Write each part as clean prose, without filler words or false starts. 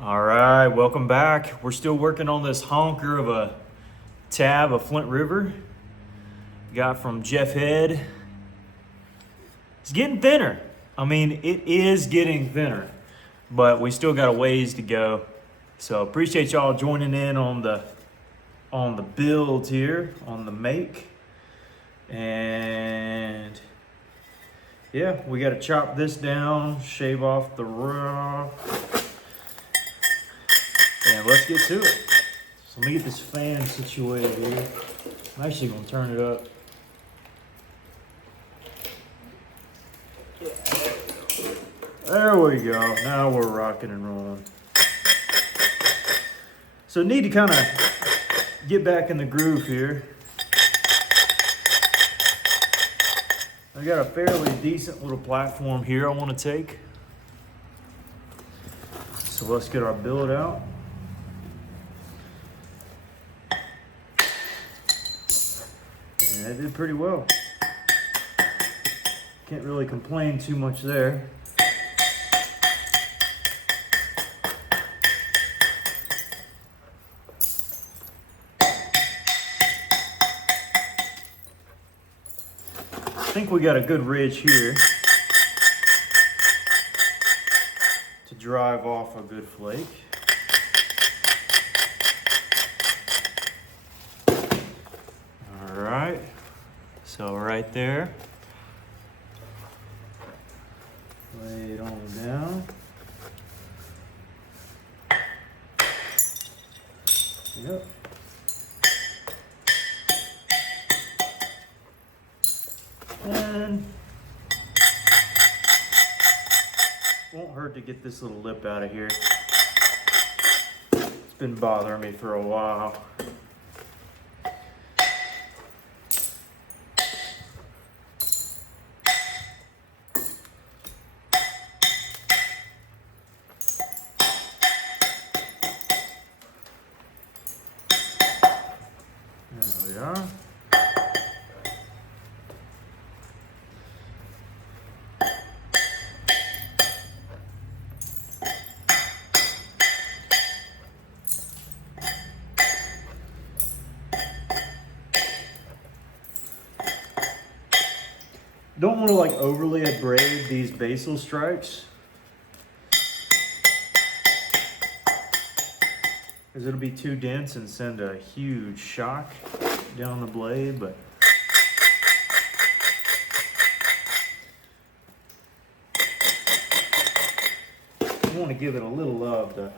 All right, welcome back. We're still working on this honker of a tab of Flint River. Got from Jeff Head. It's getting thinner. I mean, it is getting thinner, but we still got a ways to go. So appreciate y'all joining in on the build here, on the make. And yeah, we got to chop this down, shave off the raw. And let's get to it. So let me get this fan situated here. I'm actually gonna turn it up. Yeah. There we go. Now we're rocking and rolling. So need to kind of get back in the groove here. I got a fairly decent little platform here I want to take. So let's get our billet out. And it did pretty well. Can't really complain too much there. I think we got a good ridge here to drive off a good flake. All right, so right there, lay it on down. Yep. And won't hurt to get this little lip out of here. It's been bothering me for a while. There we are. Don't want to like overly abrade these basal stripes, because it'll be too dense and send a huge shock down the blade. But you want to give it a little love to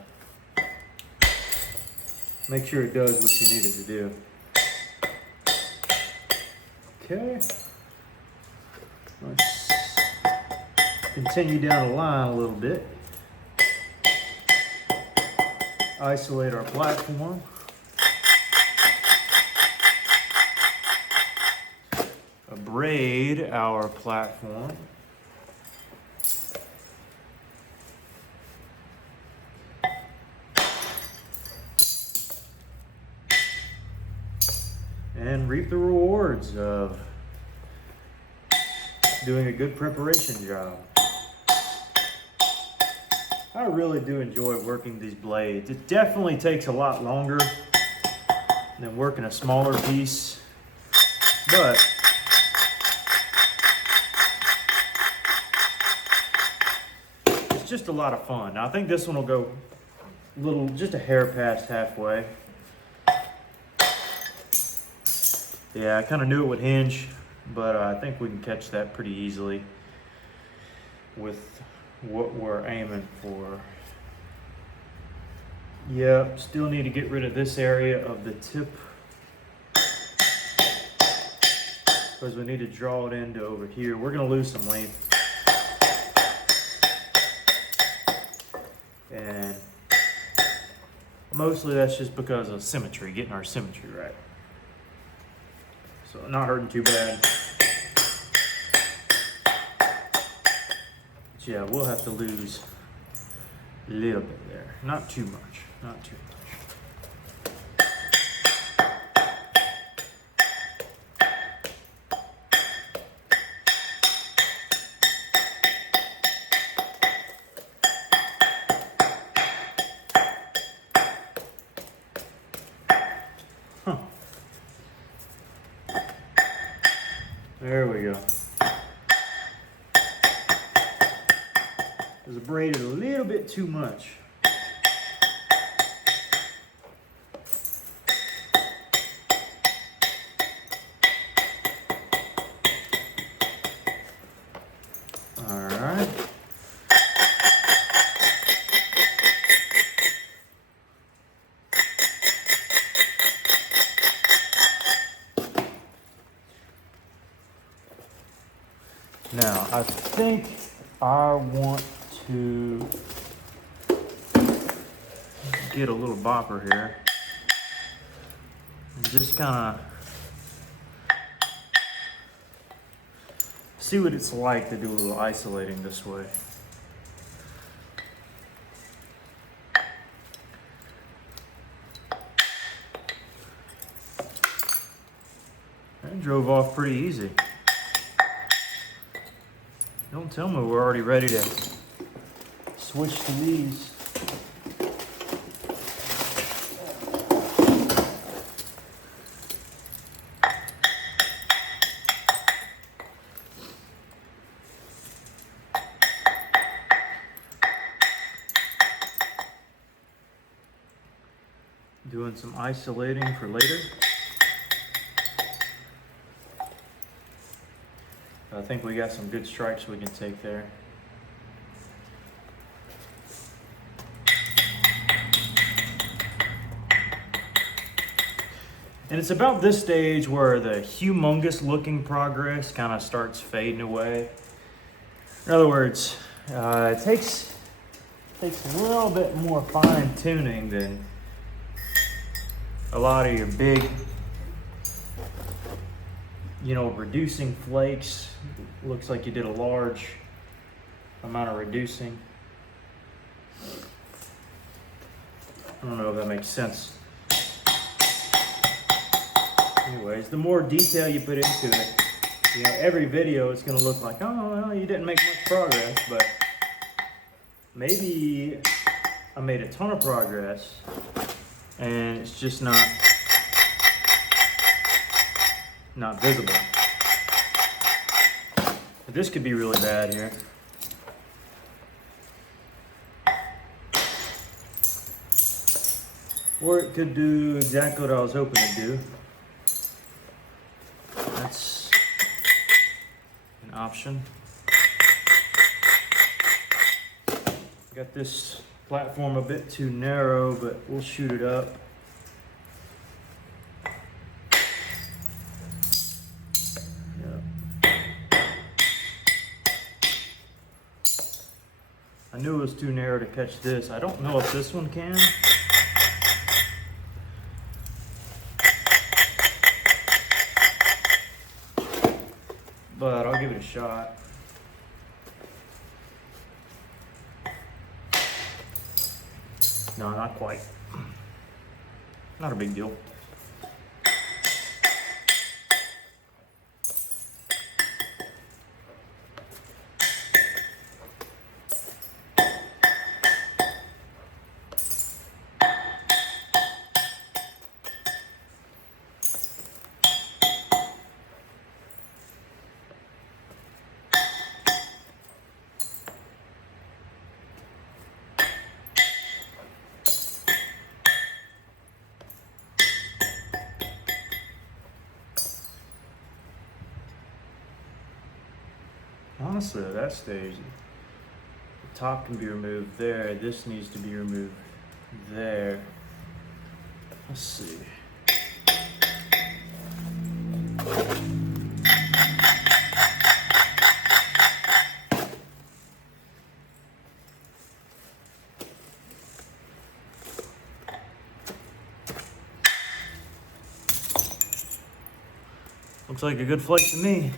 make sure it does what you need it to do. Okay. Let's continue down the line a little bit. Isolate our platform. Abrade our platform. And reap the rewards of doing a good preparation job. I really do enjoy working these blades. It definitely takes a lot longer than working a smaller piece, but it's just a lot of fun. Now, I think this one will go just a hair past halfway. Yeah, I kind of knew it would hinge, but I think we can catch that pretty easily with what we're aiming for. Yep, still need to get rid of this area of the tip, because we need to draw it into over here. We're going to lose some length. And mostly that's just because of symmetry, getting our symmetry right. So not hurting too bad. But yeah, we'll have to lose a little bit there. Not too much, not too much. There we go. It was braided a little bit too much. All right. Now, I think I want to get a little bopper here and just kind of see what it's like to do a little isolating this way. That drove off pretty easy. Don't tell me we're already ready to switch to these. Doing some isolating for later. I think we got some good stripes we can take there. And it's about this stage where the humongous looking progress kind of starts fading away. In other words, it takes a little bit more fine tuning than a lot of your big, reducing flakes. Looks like you did a large amount of reducing. I don't know if that makes sense. Anyways, the more detail you put into it, every video it's going to look like, oh, well, you didn't make much progress, but maybe I made a ton of progress and it's just not visible. But this could be really bad here. Or it could do exactly what I was hoping to do. That's an option. Got this platform a bit too narrow, but we'll shoot it up. I knew it was too narrow to catch this. I don't know if this one can. But I'll give it a shot. No, not quite. Not a big deal. Honestly, at that stage, the top can be removed there. This needs to be removed there. Let's see. Looks like a good flake to me.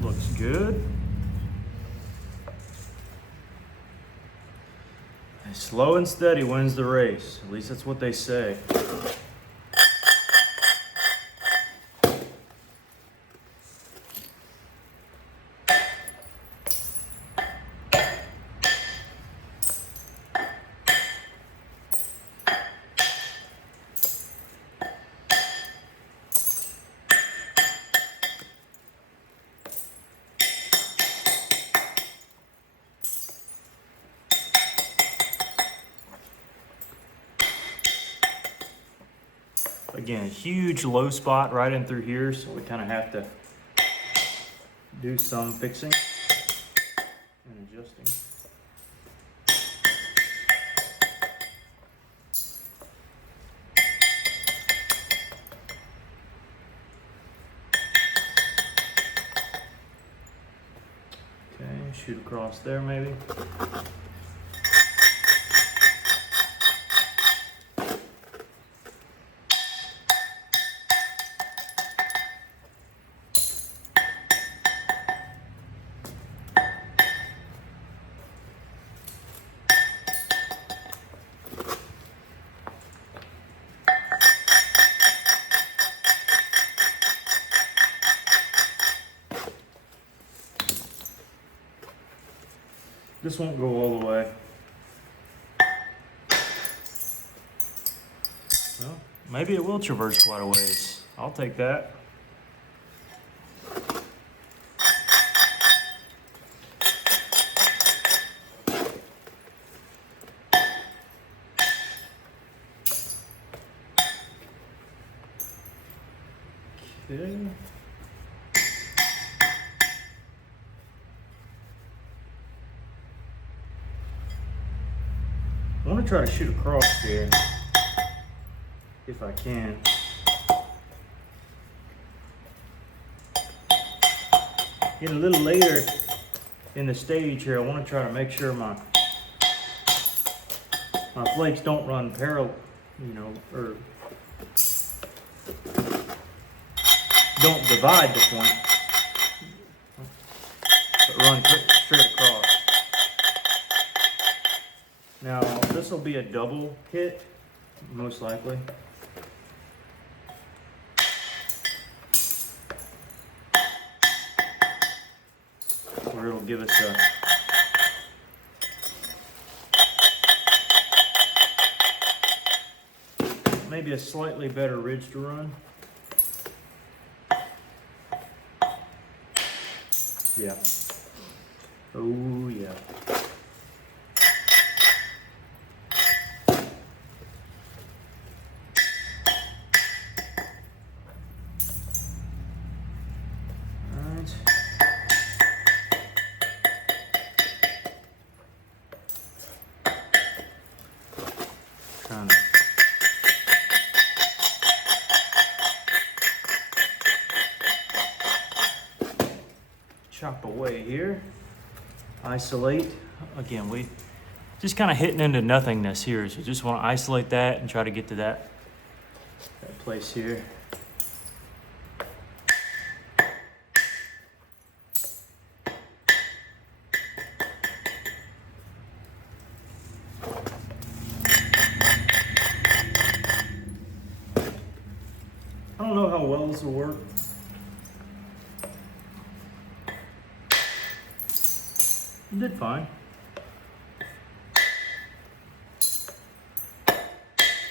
Looks good. Slow and steady wins the race. At least that's what they say. Again, a huge low spot right in through here, so we kind of have to do some fixing and adjusting. Okay, shoot across there maybe. This won't go all the way. Well, maybe it will traverse quite a ways. I'll take that. Okay. I want to try to shoot across here, if I can. Getting a little later in the stage here, I want to try to make sure my flakes don't run parallel, you know, or don't divide the point, but run straight across. Now, this will be a double hit, most likely. Where it'll give us maybe a slightly better ridge to run. Yeah. Oh, yeah. Trying to chop away here, isolate. Again, we just kind of hitting into nothingness here, so just want to isolate that and try to get to that place here. I don't know how well this will work. It did fine.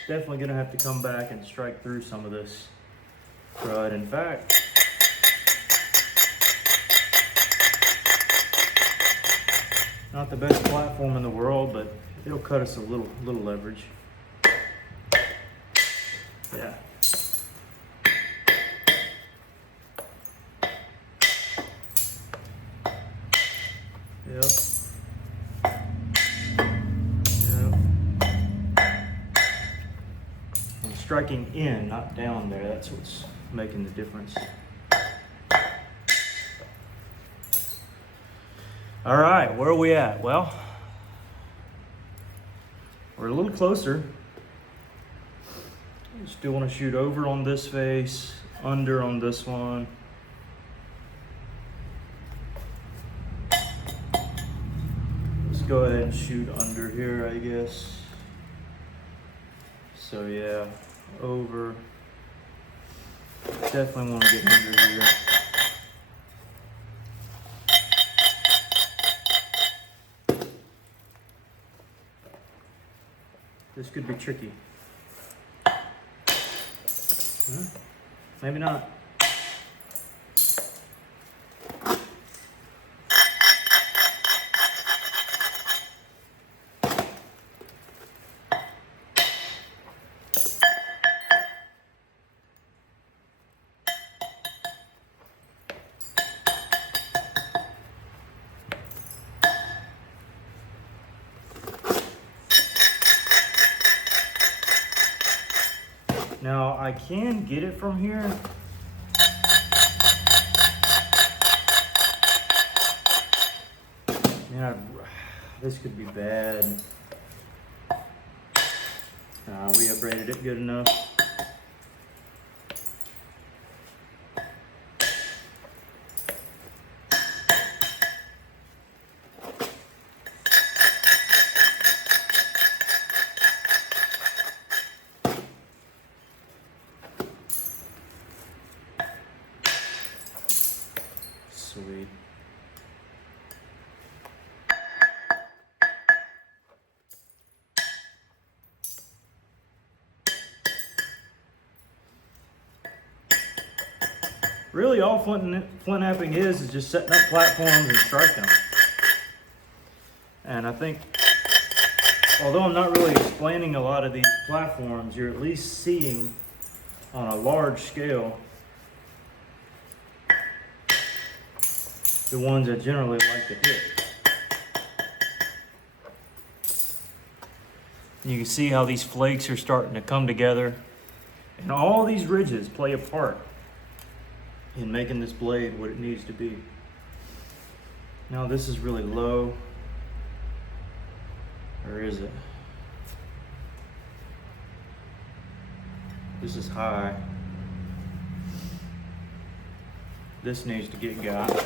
Definitely gonna have to come back and strike through some of this crud. In fact, not the best platform in the world, but it'll cut us a little leverage. Yeah. Yep. Yep. And striking in, not down there, that's what's making the difference. All right, where are we at? Well, we're a little closer. Still want to shoot over on this face, under on this one. go ahead and shoot under here, I guess. So yeah, over. Definitely want to get under here. This could be tricky. Huh? Maybe not. Now I can get it from here. Yeah, this could be bad. We abraded it good enough. Sweet. Really, all Flintknapping is just setting up platforms and striking them. And I think, although I'm not really explaining a lot of these platforms, you're at least seeing on a large scale the ones I generally like to hit. You can see how these flakes are starting to come together, and all these ridges play a part in making this blade what it needs to be. Now this is really low, or is it? This is high. This needs to get got.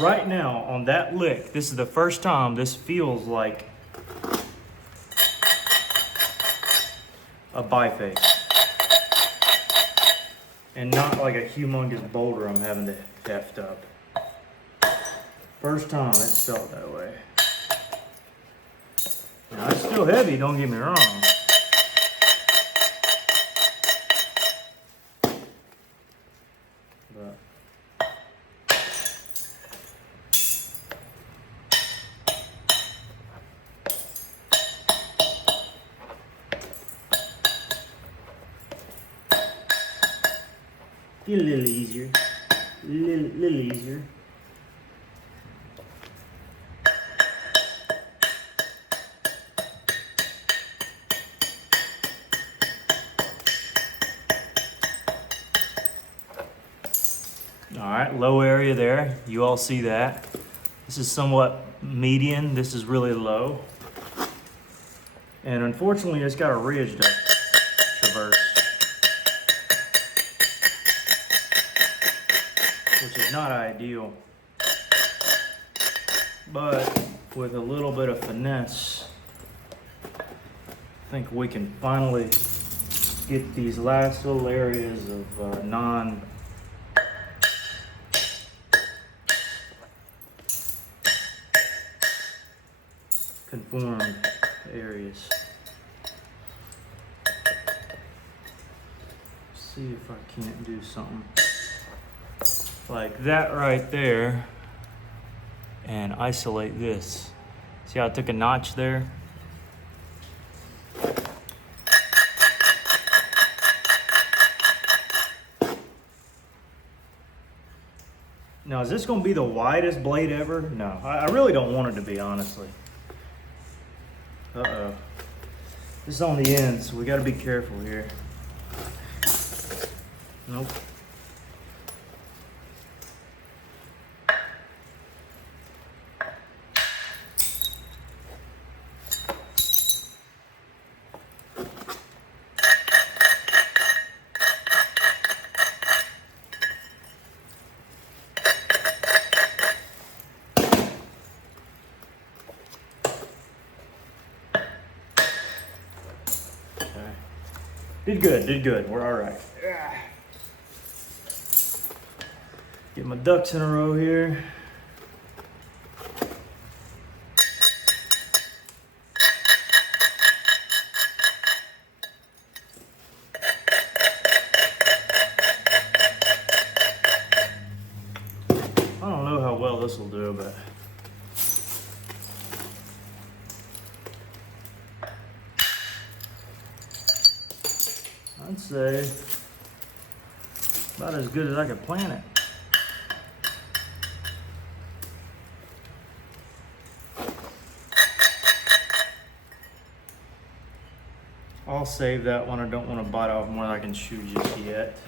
Right now, on that lick, this is the first time this feels like a biface. And not like a humongous boulder I'm having to heft up. First time it's felt that way. Now it's still heavy, don't get me wrong. But get a little easier. Little easier. All right, low area there. You all see that. This is somewhat median. This is really low. And unfortunately, it's got a ridge to traverse, which is not ideal. But with a little bit of finesse, I think we can finally get these last little areas of non-conformed areas. See if I can't do something like that right there and isolate this. See how I took a notch there? Now, is this going to be the widest blade ever? No, I really don't want it to be, honestly. Uh-oh. This is on the end, so we got to be careful here. Nope. Did good. We're all right. Get my ducks in a row here. I don't know how well this will do, but I'd say about as good as I could plan it. I'll save that one. I don't want to bite off more than I can chew just yet.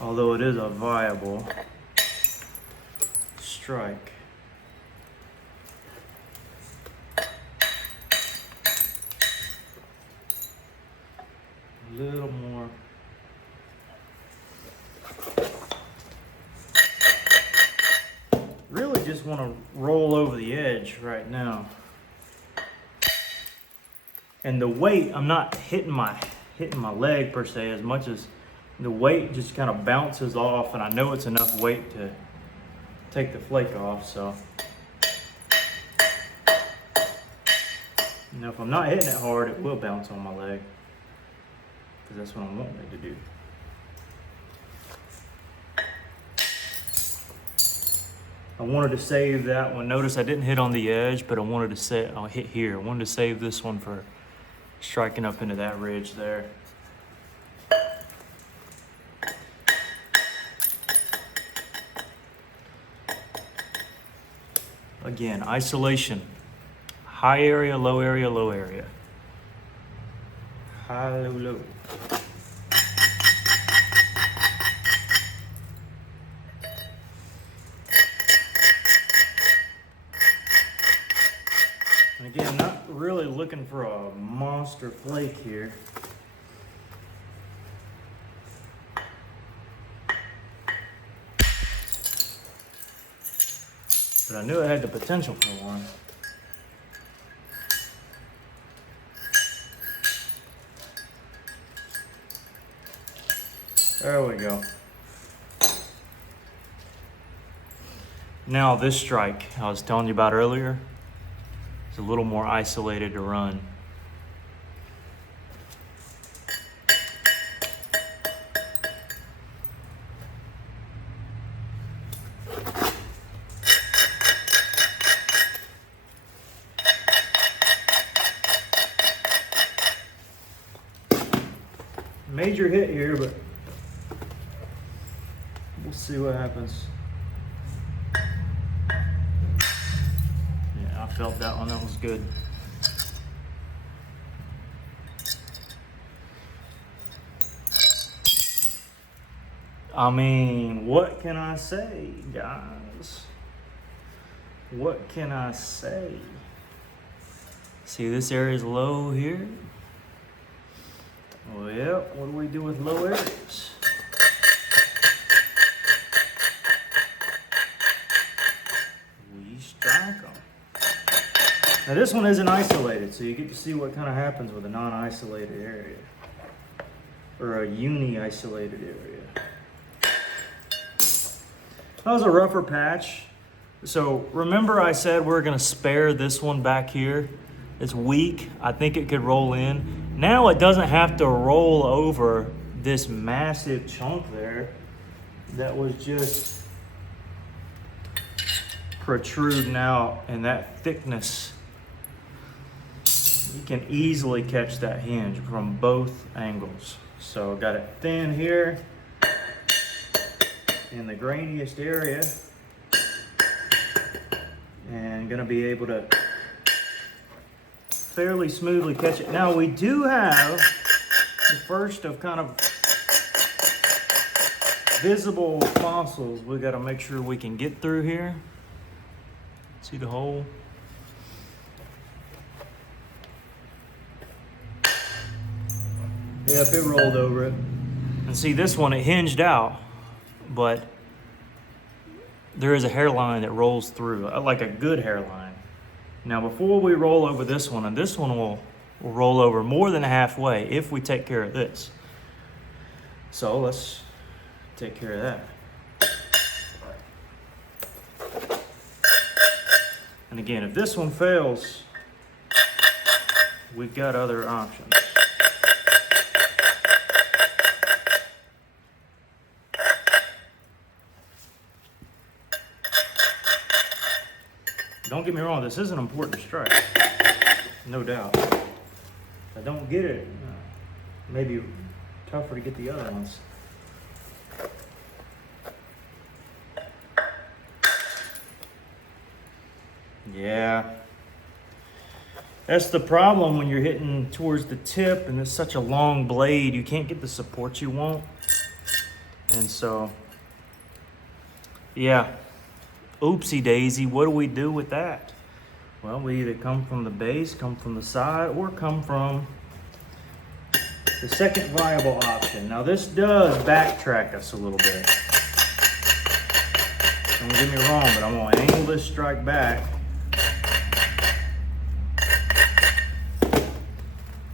Although it is a viable strike. A little more. Really just want to roll over the edge right now. And the weight, I'm not hitting my leg per se as much as the weight just kind of bounces off, and I know it's enough weight to take the flake off. So now if I'm not hitting it hard, it will bounce on my leg, because that's what I'm wanting it to do. I wanted to save that one. Notice I didn't hit on the edge, but I wanted to set, I'll hit here. I wanted to save this one for striking up into that ridge there. Again, isolation. High area, low area, low area. High, low, low. And again, not really looking for a monster flake here. But I knew it had the potential for one. There we go. Now this strike I was telling you about earlier, it's a little more isolated to run. Major hit here, but we'll see what happens. Yeah, I felt that one. That was good. I mean, what can I say, guys? What can I say? See, this area is low here. Well, yeah, what do we do with low areas? We strike them. Now this one isn't isolated, so you get to see what kind of happens with a non-isolated area. Or a uni-isolated area. That was a rougher patch. So remember I said we're gonna spare this one back here. It's weak, I think it could roll in. Now it doesn't have to roll over this massive chunk there that was just protruding out in that thickness. You can easily catch that hinge from both angles. So got it thin here in the grainiest area, and gonna be able to fairly smoothly catch it. Now we do have the first of kind of visible fossils we got to make sure we can get through here. See the hole? Yep, it rolled over it. And see this one, it hinged out, but there is a hairline that rolls through, like a good hairline. Now before we roll over this one, and this one will roll over more than halfway if we take care of this. So let's take care of that. And again, if this one fails, we've got other options. Don't get me wrong, this is an important strike, no doubt. If I don't get it, maybe tougher to get the other ones. Yeah, that's the problem when you're hitting towards the tip and it's such a long blade, you can't get the support you want. And so, yeah, oopsie daisy, what do we do with that? Well, we either come from the base, come from the side, or come from the second viable option. Now this does backtrack us a little bit. Don't get me wrong, but I'm gonna angle this strike back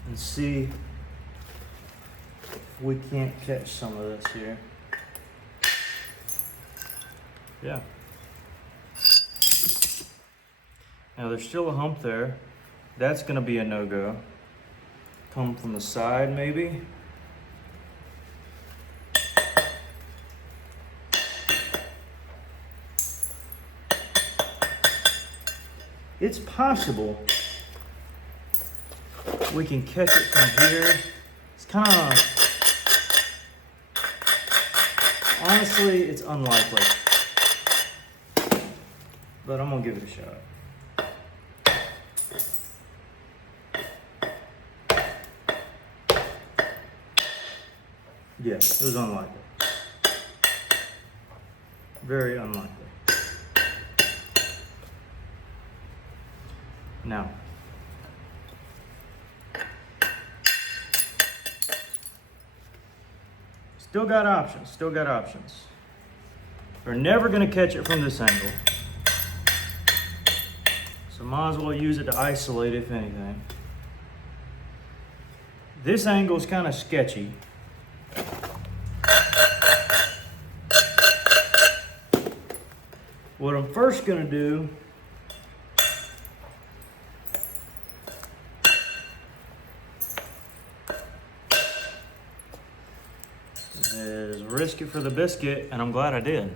and see if we can't catch some of this here. Yeah. Now there's still a hump there. That's gonna be a no-go. Come from the side maybe. It's possible we can catch it from here. It's kind of, honestly, it's unlikely. But I'm gonna give it a shot. Yeah, it was unlikely. Very unlikely. Now, still got options, still got options. We're never gonna catch it from this angle. So might as well use it to isolate if anything. This angle is kind of sketchy. What I'm first gonna do is risk it for the biscuit, and I'm glad I did.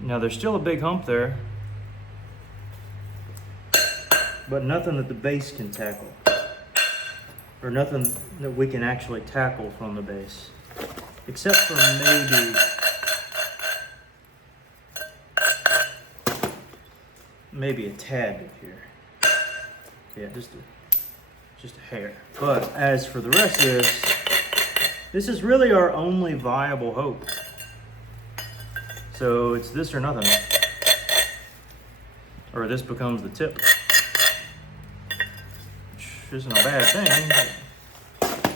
Now there's still a big hump there, but nothing that the base can tackle, or nothing that we can actually tackle from the base, except for maybe a tad bit here. Yeah, just a hair. But as for the rest of this is really our only viable hope. So it's this or nothing. Or this becomes the tip. Which isn't a bad thing, but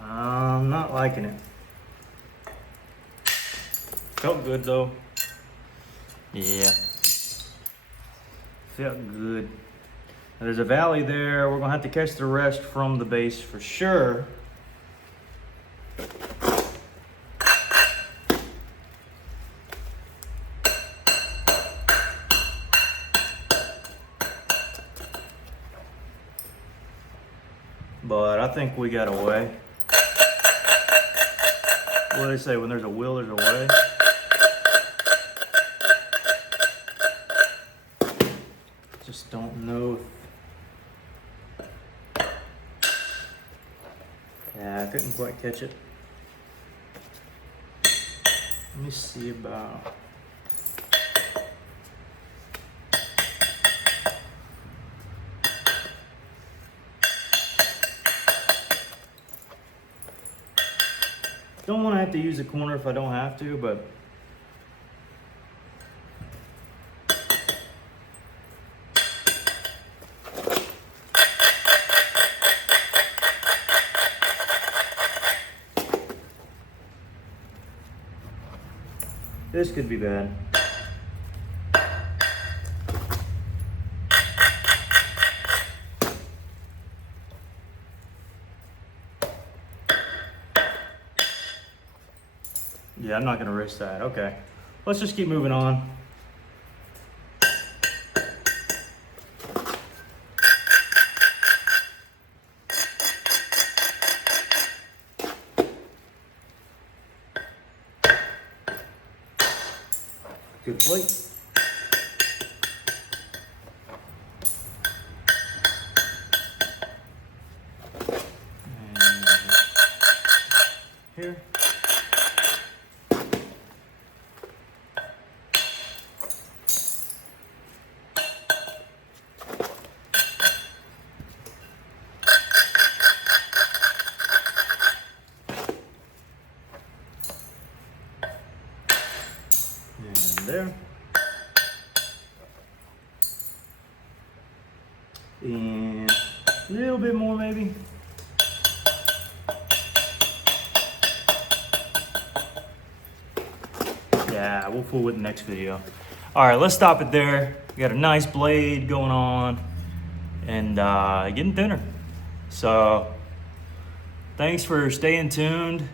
I'm not liking it. Felt good though. Yeah. Felt good. Now, there's a valley there. We're gonna have to catch the rest from the base for sure. But I think we got a way. What do they say? When there's a will, there's a way. Just don't know. Yeah, I couldn't quite catch it. Let me see about. Don't want to have to use a corner if I don't have to, but this could be bad. Yeah, I'm not gonna risk that. Okay, let's just keep moving on. Good flake. And here. And there. And a little bit more maybe. Yeah, we'll fool with the next video. All right, let's stop it there. We got a nice blade going on and getting thinner. So thanks for staying tuned,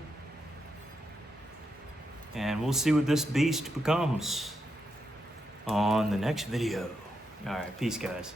and we'll see what this beast becomes on the next video. All right, peace guys.